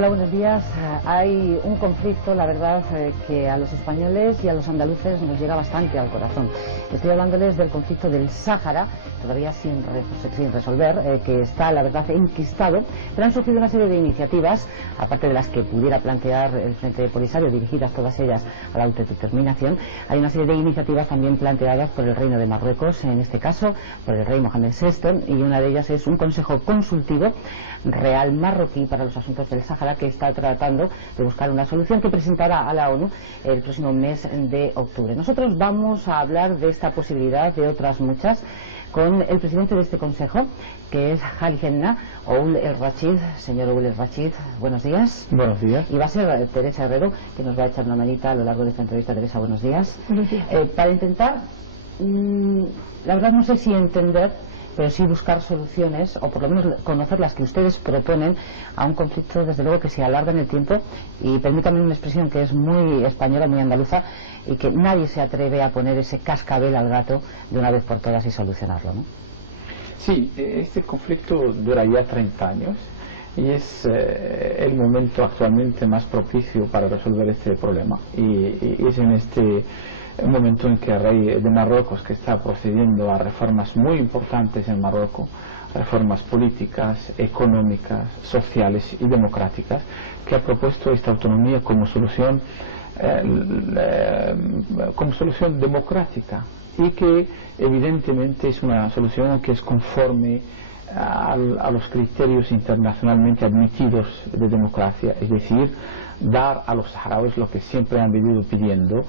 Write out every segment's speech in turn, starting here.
Hola, buenos días. Hay un conflicto, la verdad, que a los españoles y a los andaluces nos llega bastante al corazón. Estoy hablándoles del conflicto del Sáhara, todavía sin resolver, que está, la verdad, enquistado, pero han surgido una serie de iniciativas, aparte de las que pudiera plantear el Frente Polisario, dirigidas todas ellas a la autodeterminación. Hay una serie de iniciativas también planteadas por el Reino de Marruecos, en este caso por el rey Mohamed VI, y una de ellas es un consejo consultivo real marroquí para los asuntos del Sáhara, que está tratando de buscar una solución que presentará a la ONU el próximo mes de octubre. Nosotros vamos a hablar de esta posibilidad, de otras muchas, con el presidente de este consejo, que es Jali Genna Ould El Rachid. Señor Ould El Rachid, buenos días. Buenos días. Y va a ser Teresa Herrero, que nos va a echar una manita a lo largo de esta entrevista. Teresa, buenos días. Buenos días. Para intentar, la verdad no sé si entender, pero sí buscar soluciones, o por lo menos conocer las que ustedes proponen a un conflicto, desde luego, que se alarga en el tiempo, y permítanme una expresión que es muy española, muy andaluza, y que nadie se atreve a poner ese cascabel al gato de una vez por todas y solucionarlo, ¿no? Sí, este conflicto dura ya 30 años y es el momento actualmente más propicio para resolver este problema, y es en este un momento en que el rey de Marruecos, que está procediendo a reformas muy importantes en Marruecos, reformas políticas, económicas, sociales y democráticas, que ha propuesto esta autonomía como solución democrática, y que evidentemente es una solución que es conforme a los criterios internacionalmente admitidos de democracia, es decir, dar a los saharauis lo que siempre han venido pidiendo,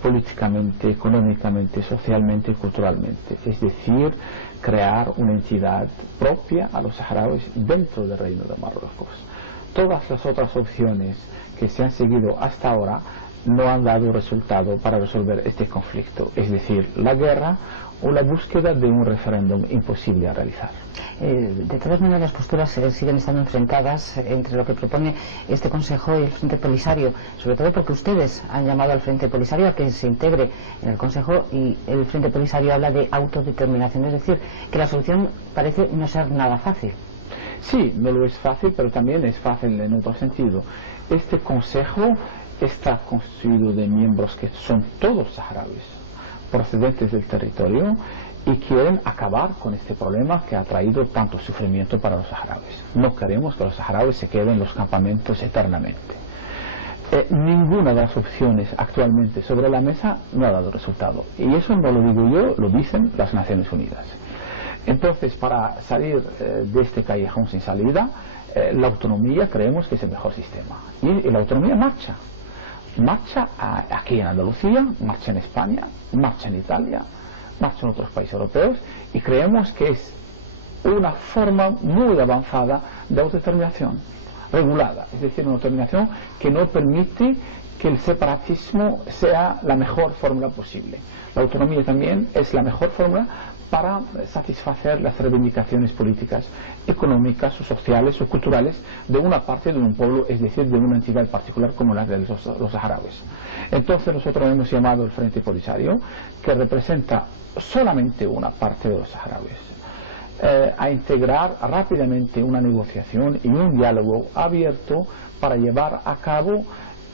políticamente, económicamente, socialmente y culturalmente, es decir, crear una entidad propia a los saharauis dentro del Reino de Marruecos. Todas las otras opciones que se han seguido hasta ahora no han dado resultado para resolver este conflicto, es decir, la guerra o la búsqueda de un referéndum imposible a realizar. De todas maneras, las posturas siguen estando enfrentadas entre lo que propone este Consejo y el Frente Polisario, sobre todo porque ustedes han llamado al Frente Polisario a que se integre en el Consejo, y el Frente Polisario habla de autodeterminación, es decir, que la solución parece no ser nada fácil. Sí, no lo es fácil, pero también es fácil en otro sentido. Este Consejo está constituido de miembros que son todos saharauis, procedentes del territorio, y quieren acabar con este problema que ha traído tanto sufrimiento para los saharauis. No queremos que los saharauis se queden en los campamentos eternamente. Ninguna de las opciones actualmente sobre la mesa no ha dado resultado, y eso no lo digo yo, lo dicen las Naciones Unidas. Entonces, para salir de este callejón sin salida, la autonomía creemos que es el mejor sistema, y la autonomía marcha aquí en Andalucía, marcha en España, marcha en Italia, marcha en otros países europeos, y creemos que es una forma muy avanzada de autodeterminación regulada, es decir, una autodeterminación que no permite que el separatismo sea la mejor fórmula posible. La autonomía también es la mejor fórmula para satisfacer las reivindicaciones políticas, económicas o sociales o culturales de una parte de un pueblo, es decir, de una entidad particular como la de los saharauis. Entonces nosotros hemos llamado el Frente Polisario, que representa solamente una parte de los saharauis, a integrar rápidamente una negociación y un diálogo abierto para llevar a cabo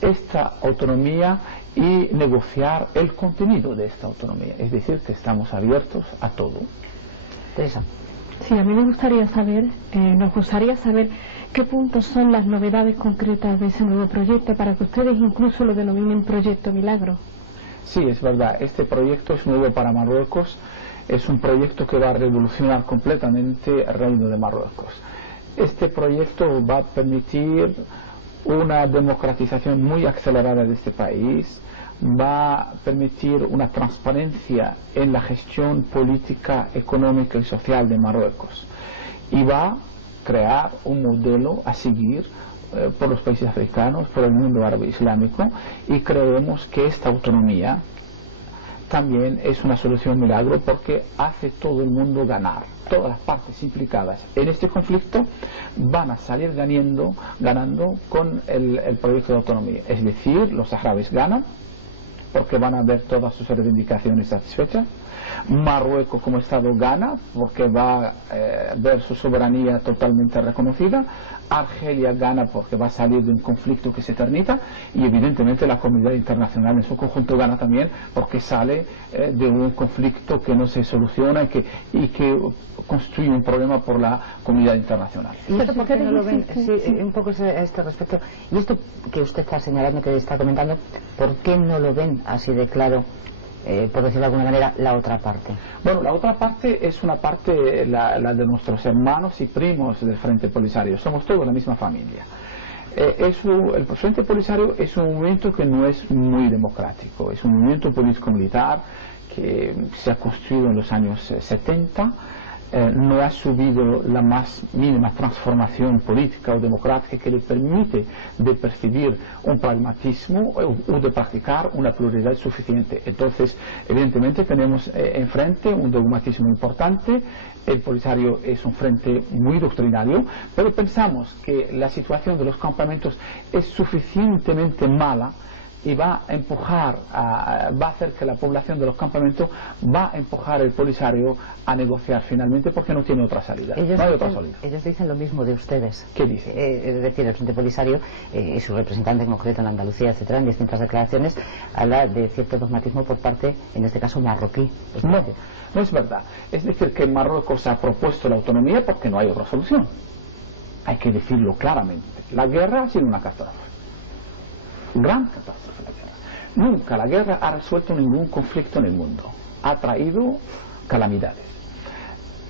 esta autonomía y negociar el contenido de esta autonomía, es decir, que estamos abiertos a todo. Teresa. Sí, a mí me gustaría saber, nos gustaría saber qué puntos son las novedades concretas de ese nuevo proyecto, para que ustedes incluso lo denominen Proyecto Milagro. Sí, es verdad, este proyecto es nuevo para Marruecos, es un proyecto que va a revolucionar completamente el Reino de Marruecos. Este proyecto va a permitir una democratización muy acelerada de este país, va a permitir una transparencia en la gestión política, económica y social de Marruecos, y va a crear un modelo a seguir por los países africanos, por el mundo árabe islámico, y creemos que esta autonomía también es una solución milagro, porque hace todo el mundo ganar. Todas las partes implicadas en este conflicto van a salir ganando con el proyecto de autonomía, es decir, los saharauis ganan, porque van a ver todas sus reivindicaciones satisfechas. Marruecos como Estado gana porque va a ver su soberanía totalmente reconocida. Argelia gana porque va a salir de un conflicto que se eterniza, y evidentemente la comunidad internacional en su conjunto gana también porque sale de un conflicto que no se soluciona y que construye un problema por la comunidad internacional. ¿Y esto por qué no lo ven? Sí, un poco a este respecto. Y esto que usted está señalando, que está comentando, ¿por qué no lo ven así de claro, por decirlo de alguna manera, la otra parte? Bueno, la otra parte es una parte, la de nuestros hermanos y primos del Frente Polisario. Somos todos la misma familia. El Frente Polisario es un movimiento que no es muy democrático. Es un movimiento político-militar que se ha construido en los años 70. No ha subido la más mínima transformación política o democrática que le permite de percibir un pragmatismo o de practicar una pluralidad suficiente. Entonces, evidentemente tenemos enfrente un dogmatismo importante. El Polisario es un frente muy doctrinario, pero pensamos que la situación de los campamentos es suficientemente mala y va a hacer que la población de los campamentos va a empujar el Polisario a negociar finalmente, porque no tiene otra salida. Ellos dicen lo mismo de ustedes. ¿Qué dicen? Es decir, el Frente Polisario y su representante en concreto en Andalucía, etcétera, en distintas declaraciones, habla de cierto dogmatismo por parte, en este caso, marroquí. No es verdad. Es decir, que Marruecos ha propuesto la autonomía porque no hay otra solución. Hay que decirlo claramente. La guerra ha sido una catástrofe. Gran catástrofe. Nunca la guerra ha resuelto ningún conflicto en el mundo. Ha traído calamidades.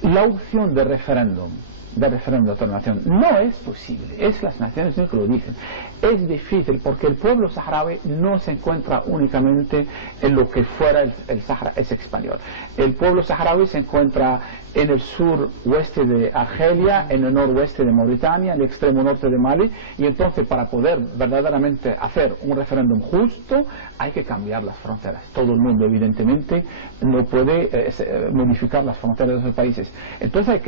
La opción de referéndum de autonomía no es posible. Es las Naciones Unidas que lo dicen. Es difícil porque el pueblo saharaui no se encuentra únicamente en lo que fuera el Sahara es español. El pueblo saharaui se encuentra en el sur-oeste de Argelia, en el noroeste de Mauritania, en el extremo norte de Mali, y entonces para poder verdaderamente hacer un referéndum justo hay que cambiar las fronteras. Todo el mundo evidentemente no puede modificar las fronteras de esos países. Entonces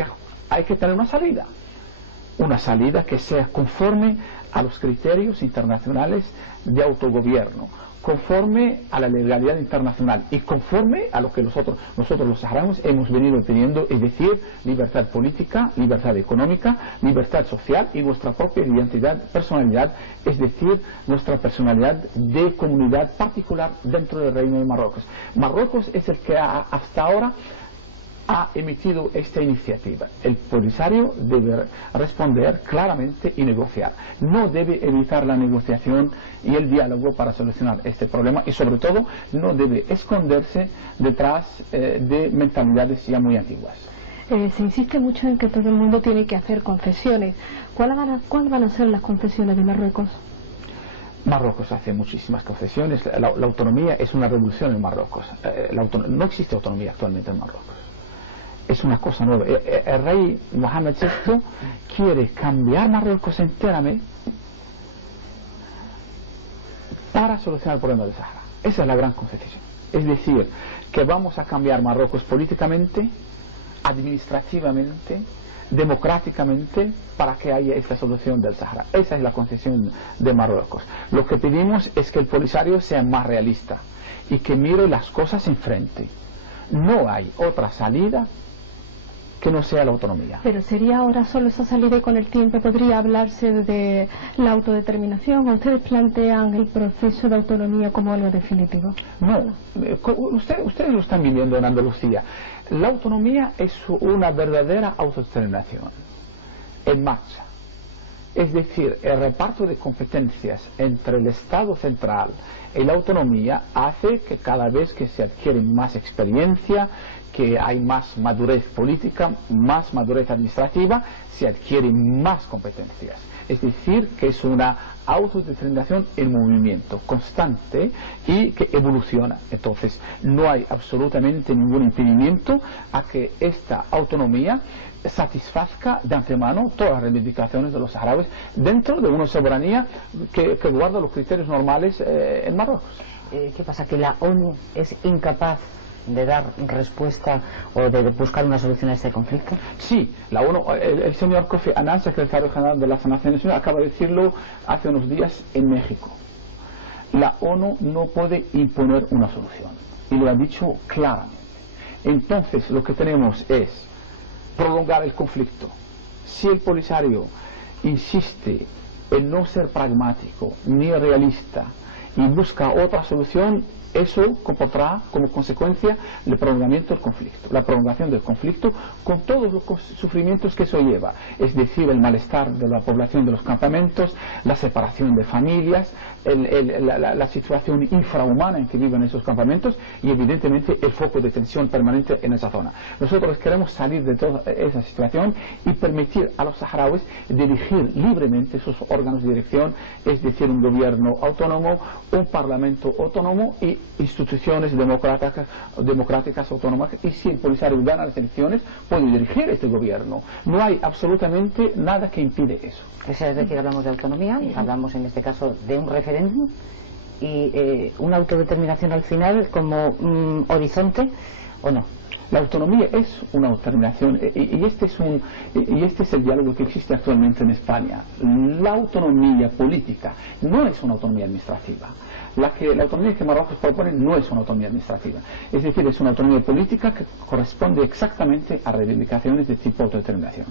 hay que tener una salida que sea conforme a los criterios internacionales de autogobierno, conforme a la legalidad internacional y conforme a lo que nosotros los saharauis hemos venido pidiendo, es decir, libertad política, libertad económica, libertad social y nuestra propia identidad, personalidad, es decir, nuestra personalidad de comunidad particular dentro del Reino de Marruecos. Marruecos es el que hasta ahora ha emitido esta iniciativa. El Polisario debe responder claramente y negociar. No debe evitar la negociación y el diálogo para solucionar este problema, y sobre todo no debe esconderse detrás de mentalidades ya muy antiguas. Se insiste mucho en que todo el mundo tiene que hacer concesiones. ¿Cuáles van a ser las concesiones de Marruecos? Marruecos hace muchísimas concesiones. La autonomía es una revolución en Marruecos. No existe autonomía actualmente en Marruecos. Es una cosa nueva. El rey Mohamed VI quiere cambiar Marruecos enteramente para solucionar el problema del Sahara. Esa es la gran concesión. Es decir, que vamos a cambiar Marruecos políticamente, administrativamente, democráticamente, para que haya esta solución del Sahara. Esa es la concesión de Marruecos. Lo que pedimos es que el Polisario sea más realista y que mire las cosas enfrente. No hay otra salida que no sea la autonomía. Pero ¿sería ahora solo esa salida y con el tiempo podría hablarse de la autodeterminación? ¿O ustedes plantean el proceso de autonomía como algo definitivo? No, ustedes lo están viviendo en Andalucía. La autonomía es una verdadera autodeterminación en marcha. Es decir, el reparto de competencias entre el Estado central y la autonomía hace que cada vez que se adquiere más experiencia, que hay más madurez política, más madurez administrativa, se adquieren más competencias. Es decir, que es una autodeterminación en movimiento constante y que evoluciona. Entonces, no hay absolutamente ningún impedimento a que esta autonomía satisfazca de antemano todas las reivindicaciones de los saharauis dentro de una soberanía que guarda los criterios normales en Marruecos. ¿Qué pasa? ¿Que la ONU es incapaz de dar respuesta o de buscar una solución a este conflicto? Sí, la ONU, el señor Kofi Annan, secretario general de las Naciones Unidas, acaba de decirlo hace unos días en México. la ONU no puede imponer una solución, y lo ha dicho claramente. Entonces lo que tenemos es prolongar el conflicto. Si el Polisario insiste en no ser pragmático ni realista y busca otra solución, eso comportará como consecuencia el prolongamiento del conflicto, la prolongación del conflicto con todos los sufrimientos que eso lleva, es decir, el malestar de la población de los campamentos, la separación de familias, la situación infrahumana en que viven esos campamentos y evidentemente el foco de tensión permanente en esa zona. Nosotros queremos salir de toda esa situación y permitir a los saharauis dirigir libremente sus órganos de dirección, es decir, un gobierno autónomo, un parlamento autónomo y instituciones democráticas autónomas, y si el Polisario gana las elecciones puede dirigir este gobierno. No hay absolutamente nada que impide eso. Es decir, hablamos de autonomía, hablamos en este caso de un referéndum y una autodeterminación al final como horizonte, ¿o no? La autonomía es una autodeterminación y este es el diálogo que existe actualmente en España. La autonomía política no es una autonomía administrativa. La autonomía que Marruecos propone no es una autonomía administrativa. Es decir, es una autonomía política que corresponde exactamente a reivindicaciones de tipo autodeterminación.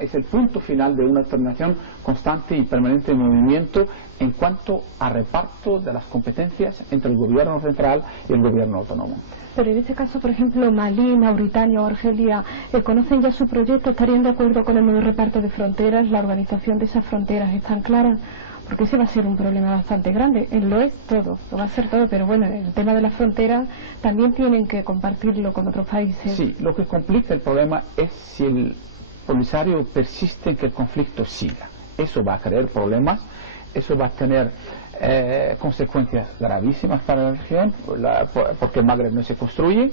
Es el punto final de una determinación constante y permanente de movimiento en cuanto a reparto de las competencias entre el gobierno central y el gobierno autónomo. Pero en este caso, por ejemplo, Malí, Mauritania o Argelia, ¿conocen ya su proyecto? ¿Estarían de acuerdo con el nuevo reparto de fronteras? ¿La organización de esas fronteras están claras? Porque ese va a ser un problema bastante grande. Lo es todo, lo va a ser todo, pero bueno, el tema de las fronteras también tienen que compartirlo con otros países. Sí, lo que complica el problema es si el Polisario persiste en que el conflicto siga. Eso va a crear problemas, eso va a tener consecuencias gravísimas para la región, porque el Magreb no se construye,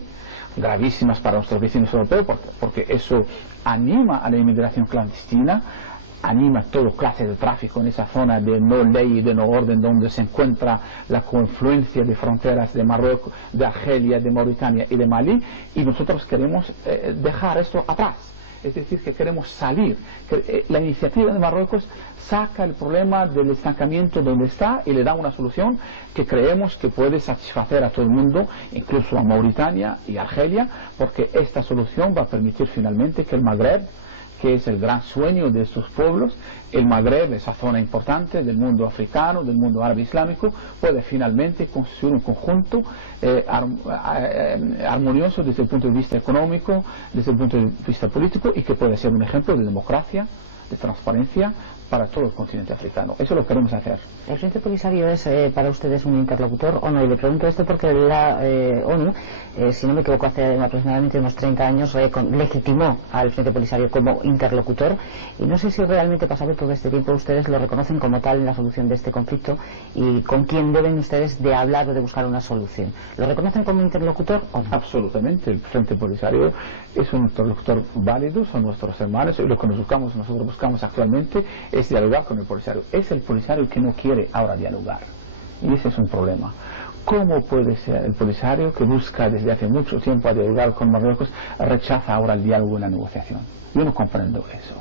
gravísimas para nuestros vecinos europeos, porque eso anima a la inmigración clandestina, anima toda clase de tráfico en esa zona de no ley y de no orden, donde se encuentra la confluencia de fronteras de Marruecos, de Argelia, de Mauritania y de Malí, y nosotros queremos dejar esto atrás. Es decir, que queremos salir. La iniciativa de Marruecos saca el problema del estancamiento donde está y le da una solución que creemos que puede satisfacer a todo el mundo, incluso a Mauritania y Argelia, porque esta solución va a permitir finalmente que el Magreb, que es el gran sueño de estos pueblos, el Magreb, esa zona importante del mundo africano, del mundo árabe islámico, puede finalmente construir un conjunto armonioso desde el punto de vista económico, desde el punto de vista político, y que puede ser un ejemplo de democracia, de transparencia para todo el continente africano. Eso lo queremos hacer. ¿El Frente Polisario es para ustedes un interlocutor o no? Y le pregunto esto porque la ONU, si no me equivoco, hace aproximadamente unos 30 años legitimó al Frente Polisario como interlocutor, y no sé si realmente pasado todo este tiempo ustedes lo reconocen como tal en la solución de este conflicto y con quién deben ustedes de hablar o de buscar una solución. ¿Lo reconocen como interlocutor o no? Absolutamente. El Frente Polisario es un interlocutor válido, son nuestros hermanos, y lo que nosotros buscamos actualmente es dialogar con el Polisario. Es el Polisario que no quiere ahora dialogar, y ese es un problema. ¿Cómo puede ser el Polisario, que busca desde hace mucho tiempo a dialogar con Marruecos, rechaza ahora el diálogo y la negociación? Yo no comprendo eso.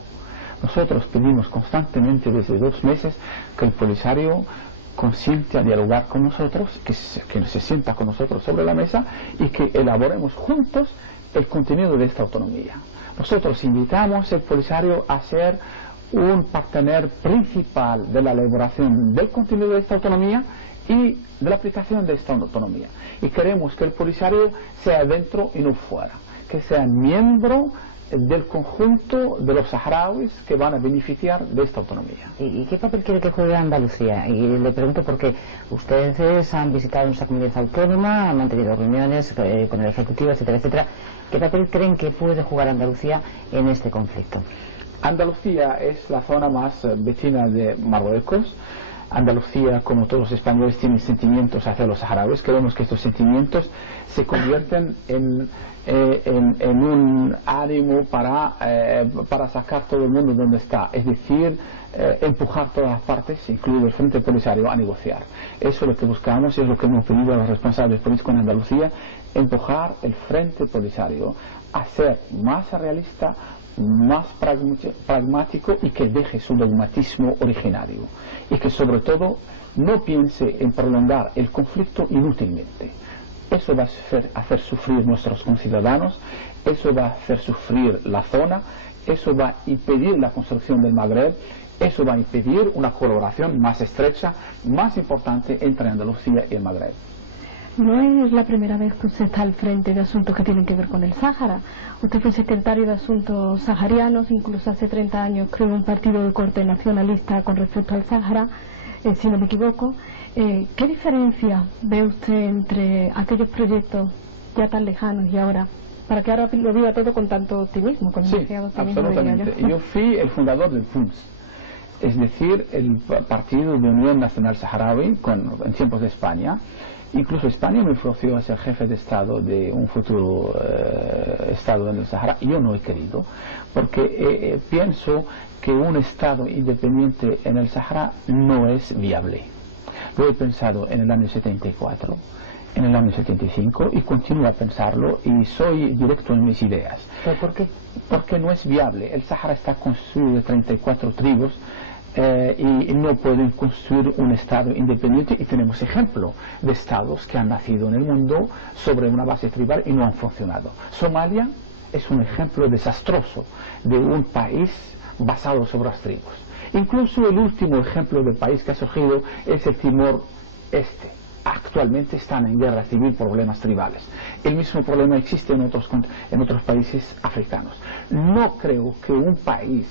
Nosotros pedimos constantemente desde 2 meses que el Polisario consiente a dialogar con nosotros, que se sienta con nosotros sobre la mesa y que elaboremos juntos el contenido de esta autonomía. Nosotros invitamos al Polisario a ser un partener principal de la elaboración del contenido de esta autonomía y de la aplicación de esta autonomía. Y queremos que el Polisario sea dentro y no fuera, que sea miembro del conjunto de los saharauis que van a beneficiar de esta autonomía. ¿Y qué papel quiere que juegue Andalucía? Y le pregunto porque ustedes han visitado nuestra comunidad autónoma, han mantenido reuniones con el Ejecutivo, etcétera, etcétera. ¿Qué papel creen que puede jugar Andalucía en este conflicto? Andalucía es la zona más vecina de Marruecos. Andalucía, como todos los españoles, tiene sentimientos hacia los saharauis. Queremos que estos sentimientos se convierten en un ánimo para sacar todo el mundo donde está, es decir, empujar todas las partes, incluido el Frente Polisario, a negociar. Eso es lo que buscamos y es lo que hemos pedido a los responsables políticos en Andalucía: empujar el Frente Polisario a ser más realista, más pragmático, y que deje su dogmatismo originario, y que sobre todo no piense en prolongar el conflicto inútilmente. Eso va a hacer sufrir nuestros conciudadanos, eso va a hacer sufrir la zona, eso va a impedir la construcción del Magreb, eso va a impedir una colaboración más estrecha, más importante entre Andalucía y el Magreb. No es la primera vez que usted está al frente de asuntos que tienen que ver con el Sáhara. Usted fue secretario de Asuntos Saharianos, incluso hace 30 años creó un partido de corte nacionalista con respecto al Sáhara, si no me equivoco. ¿Qué diferencia ve usted entre aquellos proyectos ya tan lejanos y ahora, para que ahora lo viva todo con tanto optimismo, con demasiado optimismo? Absolutamente. Yo fui el fundador del FUNS, es decir, el Partido de Unión Nacional Saharaui en tiempos de España. Incluso España me ofreció a ser jefe de Estado de un futuro Estado en el Sahara, y yo no he querido, porque pienso que un Estado independiente en el Sahara no es viable. Lo he pensado en el año 74, en el año 75, y continúo a pensarlo, y soy directo en mis ideas. ¿Pero por qué? Porque no es viable. El Sahara está constituido de 34 tribus, y no pueden construir un Estado independiente, y tenemos ejemplo de Estados que han nacido en el mundo sobre una base tribal y no han funcionado. Somalia es un ejemplo desastroso de un país basado sobre las tribus. Incluso el último ejemplo de país que ha surgido es el Timor Este. Actualmente están en guerra civil, problemas tribales. El mismo problema existe en otros países africanos. No creo que un país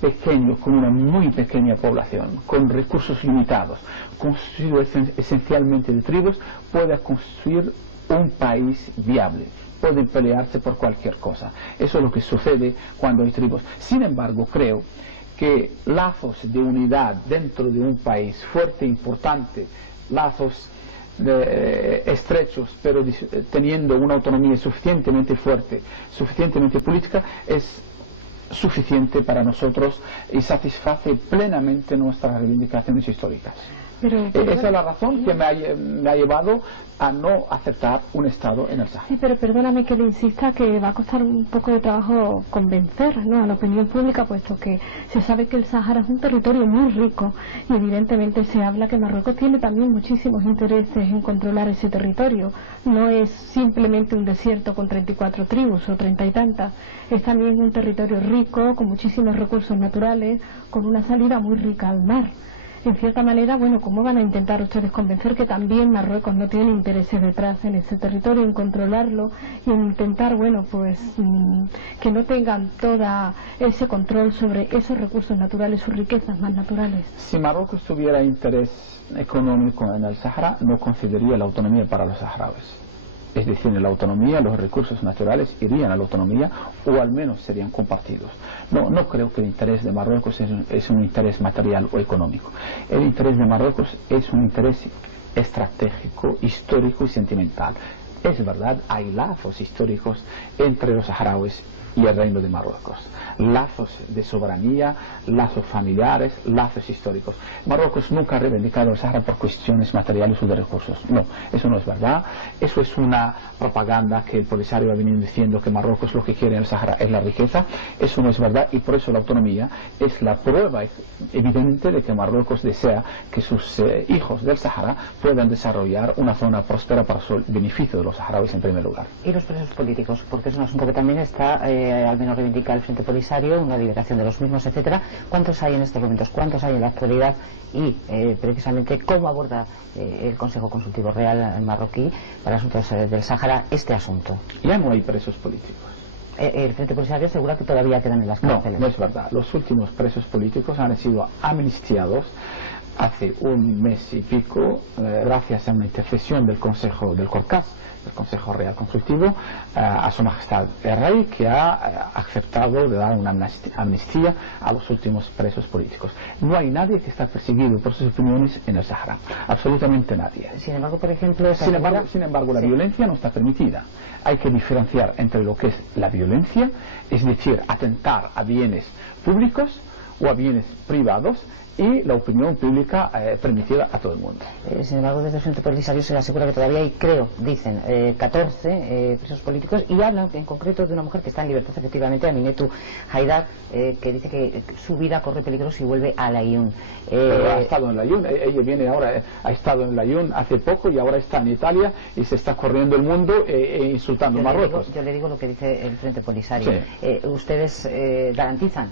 pequeño, con una muy pequeña población, con recursos limitados, constituido esencialmente de tribus, pueda construir un país viable. Pueden pelearse por cualquier cosa. Eso es lo que sucede cuando hay tribus. Sin embargo, creo que lazos de unidad dentro de un país fuerte e importante, lazos estrechos, pero teniendo una autonomía suficientemente fuerte, suficientemente política, es suficiente para nosotros y satisface plenamente nuestras reivindicaciones históricas. Esa es la razón que me ha llevado a no aceptar un Estado en el Sahara. Sí, pero perdóname que le insista que va a costar un poco de trabajo convencer, ¿no?, a la opinión pública, puesto que se sabe que el Sahara es un territorio muy rico y evidentemente se habla que Marruecos tiene también muchísimos intereses en controlar ese territorio. No es simplemente un desierto con 34 tribus o 30 y tantas, es también un territorio rico, con muchísimos recursos naturales, con una salida muy rica al mar. En cierta manera, bueno, ¿cómo van a intentar ustedes convencer que también Marruecos no tiene intereses detrás en ese territorio, en controlarlo y en intentar, bueno, pues que no tengan todo ese control sobre esos recursos naturales, sus riquezas más naturales? Si Marruecos tuviera interés económico en el Sahara, no concedería la autonomía para los saharauis. Es decir, en la autonomía, los recursos naturales irían a la autonomía, o al menos serían compartidos. No creo que el interés de Marruecos es un interés material o económico. El interés de Marruecos es un interés estratégico, histórico y sentimental. Es verdad, hay lazos históricos entre los saharauis y el reino de Marruecos. Lazos de soberanía, lazos familiares, lazos históricos. Marruecos nunca ha reivindicado el Sahara por cuestiones materiales o de recursos. No, eso no es verdad. Eso es una propaganda que el Polisario ha venido diciendo, que Marruecos lo que quiere en el Sahara es la riqueza. Eso no es verdad, y por eso la autonomía es la prueba evidente de que Marruecos desea que sus hijos del Sahara puedan desarrollar una zona próspera para el beneficio de los saharauis en primer lugar. ¿Y los presos políticos? Porque es un asunto que también está, al menos reivindica el Frente Polisario, una liberación de los mismos, etcétera. ¿Cuántos hay en estos momentos? ¿Cuántos hay en la actualidad? Y precisamente cómo aborda el Consejo Consultivo Real marroquí para asuntos del Sáhara este asunto. Ya no hay presos políticos. El Frente Polisario asegura que todavía quedan en las cárceles. No es verdad. Los últimos presos políticos han sido amnistiados hace un mes y pico, gracias a una intercesión del Consejo del Corcás, del Consejo Real Consultivo, a Su Majestad el Rey, que ha aceptado de dar una amnistía a los últimos presos políticos. No hay nadie que está perseguido por sus opiniones en el Sahara, absolutamente nadie. Sin embargo, por ejemplo, sin embargo, la violencia no está permitida. Hay que diferenciar entre lo que es la violencia, es decir, atentar a bienes públicos o a bienes privados, y la opinión pública permitida a todo el mundo. Sin embargo, desde el Frente Polisario se le asegura que todavía hay, creo, dicen, 14 presos políticos, y hablan en concreto de una mujer que está en libertad, efectivamente, Aminetu Haidar, que dice que su vida corre peligro si vuelve a Layún. Pero ha estado en Layún, ella viene ahora, ha estado en Layún hace poco y ahora está en Italia y se está corriendo el mundo insultando a Marruecos. Yo le digo lo que dice el Frente Polisario. Sí. ¿Ustedes garantizan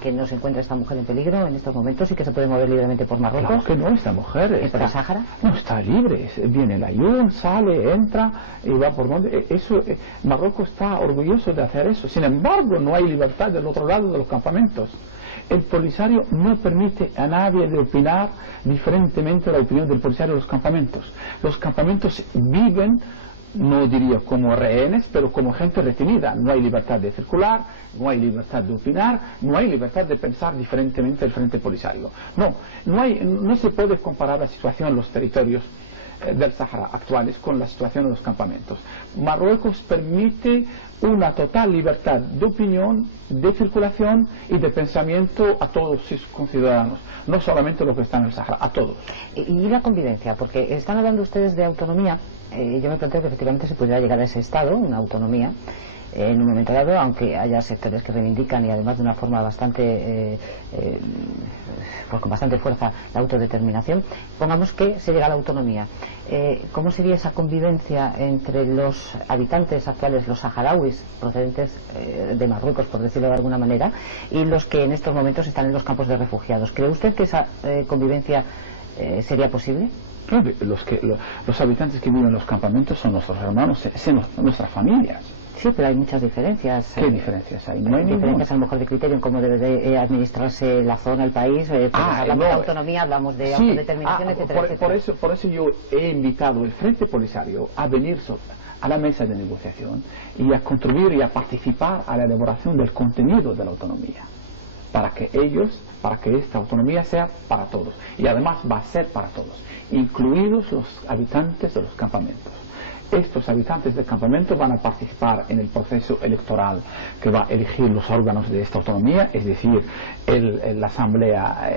que no se encuentra esta mujer en peligro en estos momentos y que se puede mover libremente por Marruecos? Claro que no, esta mujer ¿Por el Sáhara? No, está libre, viene el Layún, sale, entra y va por donde. Marruecos está orgulloso de hacer eso. Sin embargo, no hay libertad del otro lado de los campamentos. El Polisario no permite a nadie de opinar diferentemente de la opinión del Polisario en los campamentos. Los campamentos viven, no diría como rehenes, pero como gente retenida. No hay libertad de circular, no hay libertad de opinar, no hay libertad de pensar diferentemente del Frente Polisario. No se puede comparar la situación en los territorios del Sáhara actuales con la situación en los campamentos. Marruecos permite una total libertad de opinión, de circulación y de pensamiento a todos sus conciudadanos, no solamente los que están en el Sáhara, a todos. Y la convivencia, porque están hablando ustedes de autonomía. Yo me planteo que efectivamente se pudiera llegar a ese estado, una autonomía, en un momento dado, aunque haya sectores que reivindican, y además de una forma bastante pues con bastante fuerza, la autodeterminación. Pongamos que se llega a la autonomía. ¿Cómo sería esa convivencia entre los habitantes actuales, los saharauis procedentes de Marruecos, por decirlo de alguna manera, y los que en estos momentos están en los campos de refugiados? ¿Cree usted que esa convivencia sería posible? Los habitantes que viven en los campamentos son nuestros hermanos, son nuestras familias. Sí, pero hay muchas diferencias. ¿Qué diferencias hay? No hay diferencias a lo mejor de criterio en cómo debe de administrarse la zona, el país. Hablamos de autonomía, hablamos de autodeterminación, etcétera, etcétera. Por eso yo he invitado al Frente Polisario a venir a la mesa de negociación y a contribuir y a participar a la elaboración del contenido de la autonomía, para que esta autonomía sea para todos, y además va a ser para todos, incluidos los habitantes de los campamentos. Estos habitantes del campamento van a participar en el proceso electoral que va a elegir los órganos de esta autonomía, es decir, la asamblea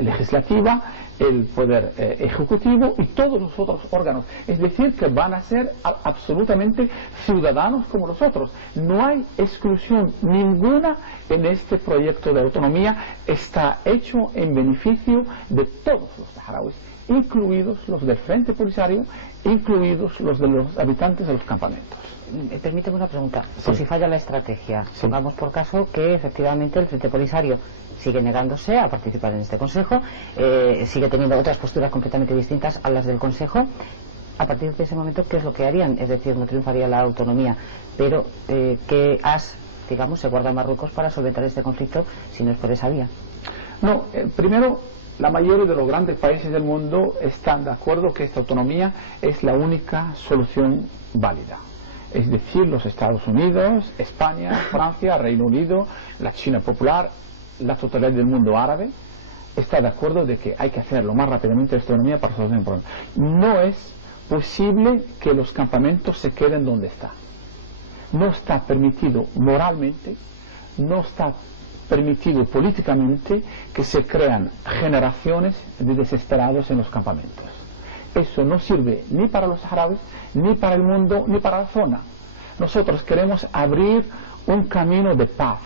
legislativa, el poder ejecutivo y todos los otros órganos. Es decir, que van a ser absolutamente ciudadanos como los otros. No hay exclusión ninguna en este proyecto de autonomía. Está hecho en beneficio de todos los saharauis, incluidos los del Frente Polisario, incluidos los de los habitantes de los campamentos. Permíteme una pregunta. Por si falla la estrategia, pongamos por caso que efectivamente el Frente Polisario sigue negándose a participar en este Consejo, sigue teniendo otras posturas completamente distintas a las del Consejo. A partir de ese momento, ¿qué es lo que harían? Es decir, no triunfaría la autonomía, pero ¿qué digamos, se guarda en Marruecos para solventar este conflicto si no es por esa vía? No, primero, la mayoría de los grandes países del mundo están de acuerdo que esta autonomía es la única solución válida. Es decir, los Estados Unidos, España, Francia, Reino Unido, la China popular, la totalidad del mundo árabe está de acuerdo de que hay que hacer lo más rápidamente esta autonomía para solucionar el problema. No es posible que los campamentos se queden donde está. No está permitido moralmente, no está permitido políticamente que se crean generaciones de desesperados en los campamentos. Eso no sirve ni para los saharauis, ni para el mundo, ni para la zona. Nosotros queremos abrir un camino de paz,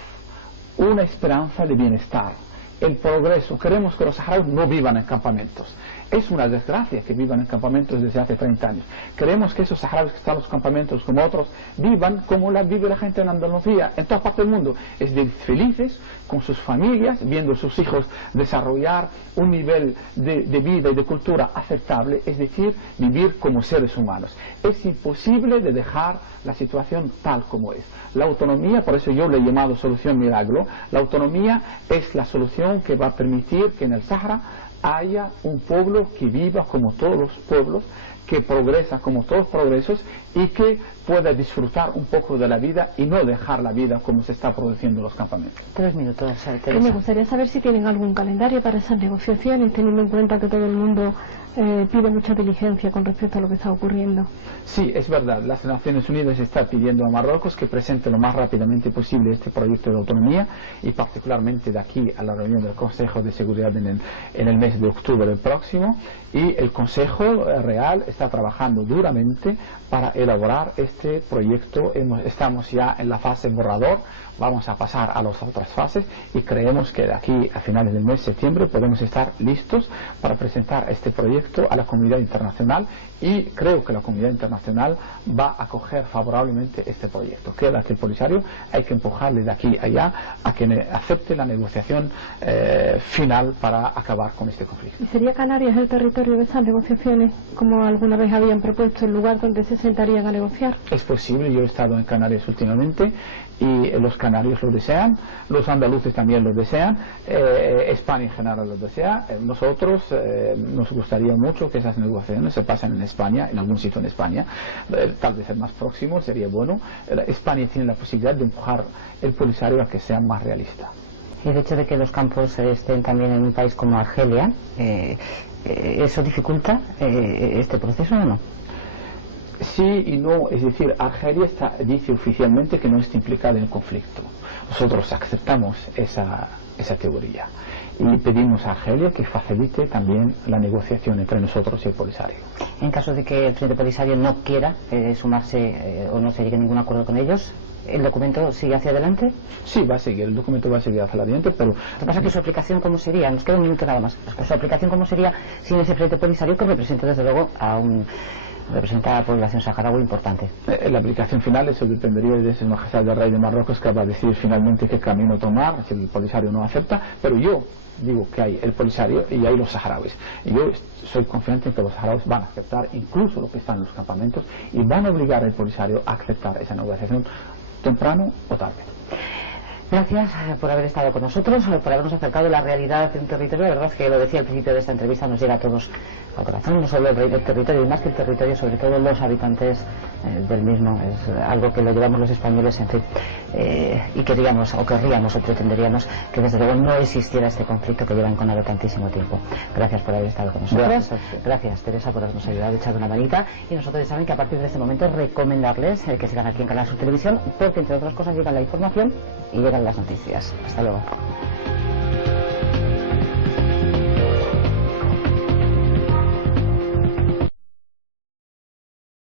una esperanza de bienestar, el progreso. Queremos que los saharauis no vivan en campamentos. Es una desgracia que vivan en campamentos desde hace 30 años. Queremos que esos saharauis que están en los campamentos, como otros, vivan como vive la gente en Andalucía, en toda parte del mundo. Es decir, felices con sus familias, viendo a sus hijos desarrollar un nivel de vida y de cultura aceptable, es decir, vivir como seres humanos. Es imposible de dejar la situación tal como es. La autonomía, por eso yo le he llamado solución milagro, la autonomía es la solución que va a permitir que en el Sáhara haya un pueblo que viva como todos los pueblos, que progresa como todos los progresos y que pueda disfrutar un poco de la vida y no dejar la vida como se está produciendo en los campamentos. 3 minutos, Teresa. Me gustaría saber si tienen algún calendario para esas negociaciones, teniendo en cuenta que todo el mundo pide mucha diligencia con respecto a lo que está ocurriendo. Sí, es verdad. Las Naciones Unidas está pidiendo a Marruecos que presente lo más rápidamente posible este proyecto de autonomía y particularmente de aquí a la reunión del Consejo de Seguridad en el mes de octubre próximo, y el Consejo Real está trabajando duramente para elaborar este proyecto. Estamos ya en la fase borrador, vamos a pasar a las otras fases y creemos que de aquí a finales del mes de septiembre podemos estar listos para presentar este proyecto a la comunidad internacional, y creo que la comunidad internacional va a acoger favorablemente este proyecto. Queda que el Polisario hay que empujarle de aquí a allá a que acepte la negociación final para acabar con este conflicto. ¿Y sería Canarias el territorio de esas negociaciones, como alguna vez habían propuesto, el lugar donde se sentarían a negociar? Es posible, yo he estado en Canarias últimamente y los canarios lo desean, los andaluces también lo desean, España en general lo desea. Nosotros nos gustaría mucho que esas negociaciones se pasen en España, en algún sitio en España, tal vez el más próximo sería bueno. España tiene la posibilidad de empujar el Polisario a que sea más realista. Y el hecho de que los campos estén también en un país como Argelia, ¿eso dificulta este proceso o no? Sí y no, es decir, Argelia dice oficialmente que no está implicada en el conflicto. Nosotros aceptamos esa teoría y pedimos a Argelia que facilite también la negociación entre nosotros y el Polisario. En caso de que el Frente Polisario no quiera sumarse o no se llegue a ningún acuerdo con ellos, ¿el documento sigue hacia adelante? Sí, va a seguir, el documento va a seguir hacia adelante, pero... Lo que pasa es que su aplicación, ¿cómo sería? Nos queda un minuto nada más. Su aplicación, ¿cómo sería sin ese Frente Polisario que representa desde luego representa a la población saharaui importante? La aplicación final, eso dependería de Su Majestad del Rey de Marruecos, que va a decir finalmente qué camino tomar si el Polisario no acepta, pero yo digo que hay el Polisario y hay los saharauis. Y yo soy confiante en que los saharauis van a aceptar incluso lo que está en los campamentos y van a obligar al Polisario a aceptar esa negociación temprano o tarde. Gracias por haber estado con nosotros, por habernos acercado a la realidad de un territorio. La verdad es que lo decía al principio de esta entrevista, nos llega a todos al corazón, no solo el territorio, y más que el territorio, sobre todo los habitantes del mismo. Es algo que lo llevamos los españoles, en fin, y queríamos o querríamos o pretenderíamos que desde luego no existiera este conflicto que lleva enconado tantísimo tiempo. Gracias por haber estado con nosotros. Gracias, Teresa, por habernos ayudado, echar una manita, y nosotros ya saben que a partir de este momento recomendarles que sigan aquí en Canal Sur Televisión, porque entre otras cosas llega la información y llegan las noticias. Hasta luego.